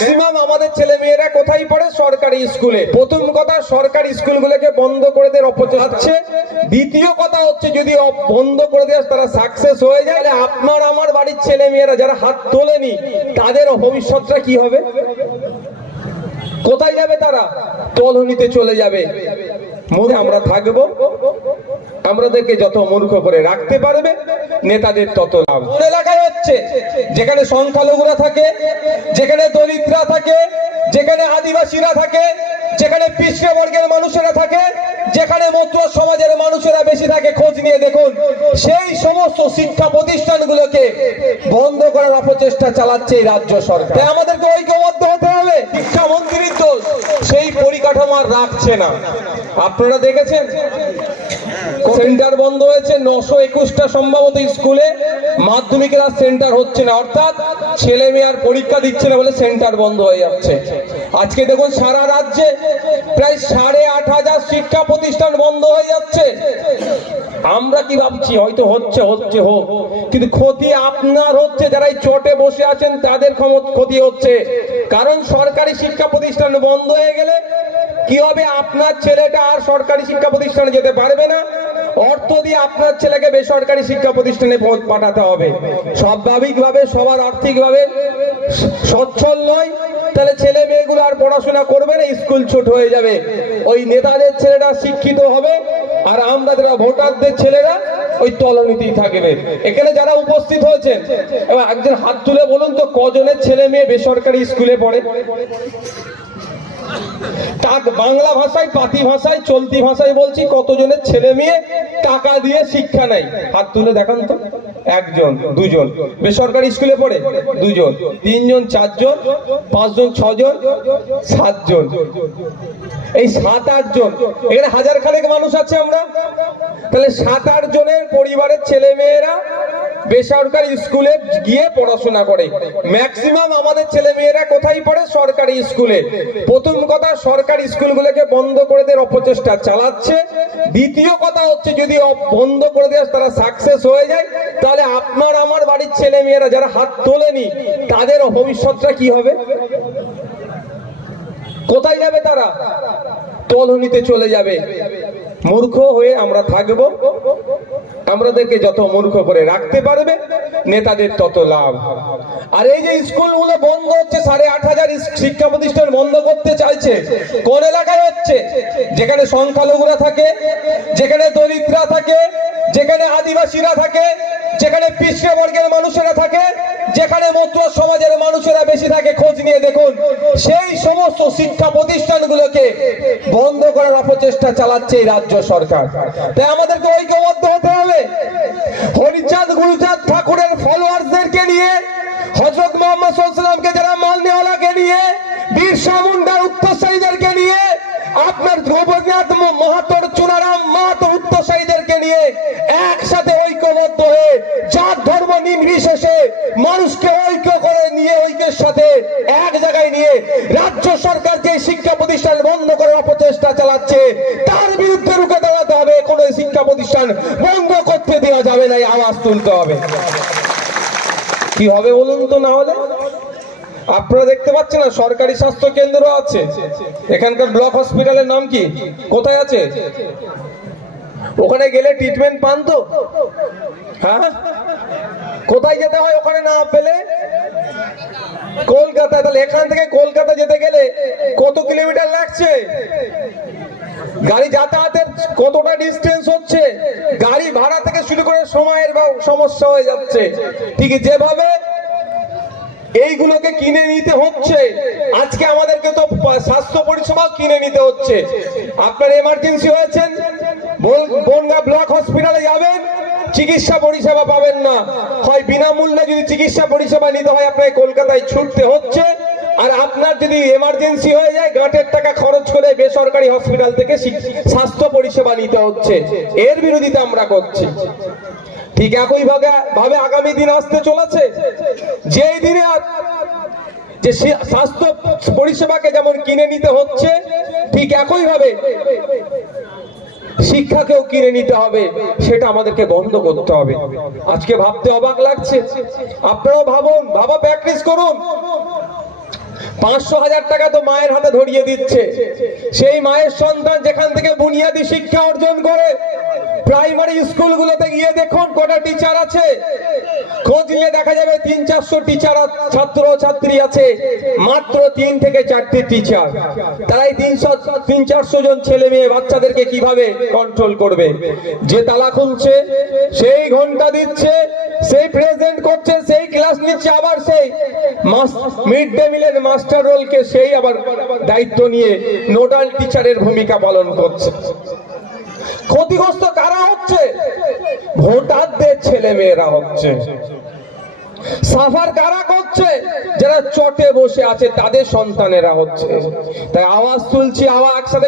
Maximum আমাদের ছেলে মেয়েরা কোথায় পড়ে? সরকারি স্কুলে। প্রথম কথা, সরকারি স্কুলগুলোকে বন্ধ করে দেওয়ার অপচেষ্টা দ্বিতীয় কথা হচ্ছে, যদি বন্ধ করে দেওয়া তারা সাকসেস হয়ে যায়, তাহলে আপনার আমার বাড়ির ছেলে মেয়েরা যারা হাত তোলেনি, তাদের ভবিষ্যৎটা কি হবে? কোথায় যাবে তারা? তলহনিতে চলে যাবে। মনে আমরা থাকব। আমাদেরকে যত মূর্খ করে রাখতে পারবে, নেতাদের তত লাভ। কোন এলাকায় হচ্ছে, যেখানে সংখ্যালঘুরা থাকে, যেখানে দরিদ্রা থাকে, যেখানে আদিবাসীরা থাকে, যেখানে পিছিয়ে বর্গের মানুষেরা থাকে, যেখানে মধ্য সমাজের মানুষেরা বেশি থাকে, খোঁজ নিয়ে দেখুন। সেই সমস্ত শিক্ষা প্রতিষ্ঠানগুলোকে বন্ধ করার অপচেষ্টা চালাচ্ছে এই রাজ্য সরকার। তাই আমাদেরকে ঐক্যবদ্ধ হতে হবে। শিক্ষামন্ত্রীর দোষ, সেই পরিকাঠামো আর রাখছে না। আপনারা দেখেছেন? সেন্টার বন্ধ হয়েছে, নশো একুশটা সম্ভবত স্কুলে। মাধ্যমিকের আর সেন্টার হচ্ছে না, অর্থাৎ ছেলে মেয়ে আর পরীক্ষা দিচ্ছে না বলে সেন্টার বন্ধ হয়ে যাচ্ছে। আজকে দেখুন সারা রাজ্যে প্রায় সাড়ে আট হাজার শিক্ষা প্রতিষ্ঠান বন্ধ হয়ে যাচ্ছে। আমরা কি ভাবছি? হয়তো হচ্ছে হচ্ছে হোক। কিন্তু ক্ষতি আপনার হচ্ছে, যারা এই চটে বসে আছেন, তাদের ক্ষতি হচ্ছে। কারণ সরকারি শিক্ষা প্রতিষ্ঠান বন্ধ হয়ে গেলে কি হবে? আপনার ছেলেটা আর সরকারি শিক্ষা প্রতিষ্ঠানে যেতে পারবে না। অর্থ দিয়ে আপনার ছেলেকে বেসরকারি শিক্ষা প্রতিষ্ঠানে পাঠাতে হবে। স্বাভাবিকভাবে, সবার আর্থিকভাবে সচ্ছল নয়। তাহলে ছেলে মেয়েগুলো আর পড়াশোনা করবে না, স্কুল ছুট হয়ে যাবে। ওই নেতাদের ছেলেরা শিক্ষিত হবে, আর আমরা ভোটারদের ছেলেরা, ওই তলনীতিই থাকবে। এখানে যারা উপস্থিত হয়েছেন, এবার একজন হাত তুলে বলুন তো, কজনের ছেলে মেয়ে বেসরকারি স্কুলে পড়ে? বাংলা ভাষায়, পাতি ভাষায়, চলতি ভাষায় বলছি কতজনের ছেলে মেয়ে টাকা দিয়ে শিক্ষা নেয়? হাত তুলে দেখান তো। একজন, দুজন। বেসরকারি স্কুলে পড়ে? দুজন। তিনজন, চারজন, পাঁচজন, ছজন, সাতজন। এই সাত, আটজন। এখানে হাজার খানেক মানুষ আছে আমরা। তাহলে সাত আট জনের পরিবারের ছেলে মেয়েরা বেসরকারি স্কুলে গিয়ে পড়াশোনা করে। ম্যাক্সিমাম আমাদের ছেলে মেয়েরা কোথায় পড়ে? সরকারি স্কুলে। প্রথম কথা, সরকারি স্কুলগুলোকে বন্ধ করে দেওয়ার অপচেষ্টা চালাচ্ছে। দ্বিতীয় কথা হচ্ছে, যদি বন্ধ করে দেওয়া তারা সাকসেস হয়ে যায়, তাহলে আপনার আমার বাড়ির ছেলে মেয়েরা যারা হাত তোলেনি, তাদের ভবিষ্যৎটা কি হবে? কোথায় যাবে তারা? তলহনিতে চলে যাবে। মূর্খ হয়ে আমরা থাকব। আমাদেরকে যত মূর্খ করে রাখতে পারবে, নেতাদের তত লাভ। আর এই যে স্কুলগুলো বন্ধ হচ্ছে, সাড়ে আট হাজার শিক্ষা প্রতিষ্ঠান বন্ধ করতে চাইছে, কোন এলাকায় হচ্ছে? যেখানে সংখ্যালঘুরা থাকে, যেখানে দরিদ্রা থাকে, যেখানে আদিবাসীরা থাকে, যেখানে পিছিয়ে বর্গের মানুষেরা থাকে যেখানে মধ্য সমাজের মানুষেরা বেশি থাকে, খোঁজ নিয়ে দেখুন। সেই সমস্ত শিক্ষা প্রতিষ্ঠানগুলোকে বন্ধ করার অপচেষ্টা চালাচ্ছে এই রাজ্য সরকার। তাই আমাদেরকে ঐক্যবদ্ধ হতে হবে। হরিচাঁদ, গুরুচাঁদ ঠাকুরের ফলোয়ার্সদেরকে নিয়ে, হজরত মোহাম্মদ সাল্লামকে যারা মালনেওয়ালাকে নিয়ে বীরসা মুন্ডার উত্তরসারীদেরকে নিয়ে, আপনার গোপীনাথ মাহাতর চুনারাম মাহাতো উত্তরসারীদেরকে নিয়ে একসাথে ঐক্যবদ্ধ হয়ে জাত ধর্ম নির্বিশেষে মানুষকে ঐক্য করে নিয়ে, ঐক্যের সাথে এক জায়গায় নিয়ে রাজ্য সরকার যে শিক্ষা প্রতিষ্ঠান বন্ধ করার অপচেষ্টা চালাচ্ছে, তার বিরুদ্ধে রুখে দাঁড়াতে হবে। কোনো শিক্ষা প্রতিষ্ঠান বন্ধ করতে দেওয়া যাবে না আওয়াজ তুলতে হবে। কি হবে বলুন তো না হলে আপনারা দেখতে পাচ্ছেন না, সরকারি স্বাস্থ্য কেন্দ্র আছে। এখানকার ব্লক হসপিটালের নাম কি? কোথায় আছে? ওখানে গেলে ট্রিটমেন্ট পান তো? হ্যাঁ? কোথায় যেতে হয় ওখানে না পেলে? কলকাতায়, তাহলে এখান থেকে কলকাতা যেতে গেলে কত কিলোমিটার লাগছে? গাড়ি যাতায়াতের কতটা ডিস্টেন্স হচ্ছে? গাড়ি ভাড়া থেকে শুরু করে সময়ের সমস্যা হয়ে যাচ্ছে। ঠিক যেভাবে এইগুলোকে কিনে নিতে হচ্ছে, আজকে আমাদেরকে তো স্বাস্থ্য পরিষেবা কিনে নিতে হচ্ছে। আপনার এমার্জেন্সি হয়েছেন, বন- বনগা ব্লক হসপিটালে যাবেন চিকিৎসা পরিষেবা পাবেন না। হয় বিনামূল্যে যদি চিকিৎসা পরিষেবা নিতে হয়, আপনাকে কলকাতায় ছুটতে হচ্ছে। আর আপনার যদি এমার্জেন্সি হয়ে যায়, গাঁটের টাকা খরচ করে বেসরকারি হসপিটাল থেকে স্বাস্থ্য পরিষেবা নিতে হচ্ছে। এর বিরোধিতা আমরা করছি। ঠিক একই ভাবে ভাবে আগামী দিন আসতে চলেছে। যেই দিনে আর যে স্বাস্থ্য পরিষেবাকে যেমন কিনে নিতে হচ্ছে, ঠিক একই ভাবে শিক্ষাকেও কিনে নিতে হবে, সেটা আমাদেরকে বন্ধ করতে হবে। আজকে ভাবতে অবাক লাগছে। আপনারাও ভাবুন ভাবা প্র্যাকটিস করুন। পাঁচশো হাজার টাকা তো মায়ের হাতে ধরিয়ে দিচ্ছে। সেই মায়ের সন্তান যেখান থেকে বুনিয়াদী শিক্ষা অর্জন করে প্রাইমারি স্কুলগুলোতে গিয়ে দেখুন কটা টিচার আছে। খোঁজ নিয়ে দেখা যাবে তিন, চারশো টিচার ছাত্র ছাত্রী আছে। মাত্র তিন থেকে চারটি টিচার তারাই তিনশো, তিন, চারশো জন ছেলে মেয়ে বাচ্চাদেরকে কীভাবে কন্ট্রোল করবে? যে তালা খুলছে, সেই ঘণ্টা দিচ্ছে, সেই প্রেজেন্ট করছে, সেই ক্লাস নিচ্ছে, আবার সেই মিড ডে মিলের মাস্টার রোলকে সেই আবার দায়িত্ব নিয়ে নোডাল টিচারের ভূমিকা পালন করছে। ক্ষতিগ্রস্ত কারা হচ্ছে? ভোটারদের ছেলে মেয়েরা হচ্ছে। সাফার কারা করছে? যারা চটে বসে আছে, তাদের সন্তানেরা হচ্ছে। তাই আওয়াজ তুলছি, আওয়াজ একসাথে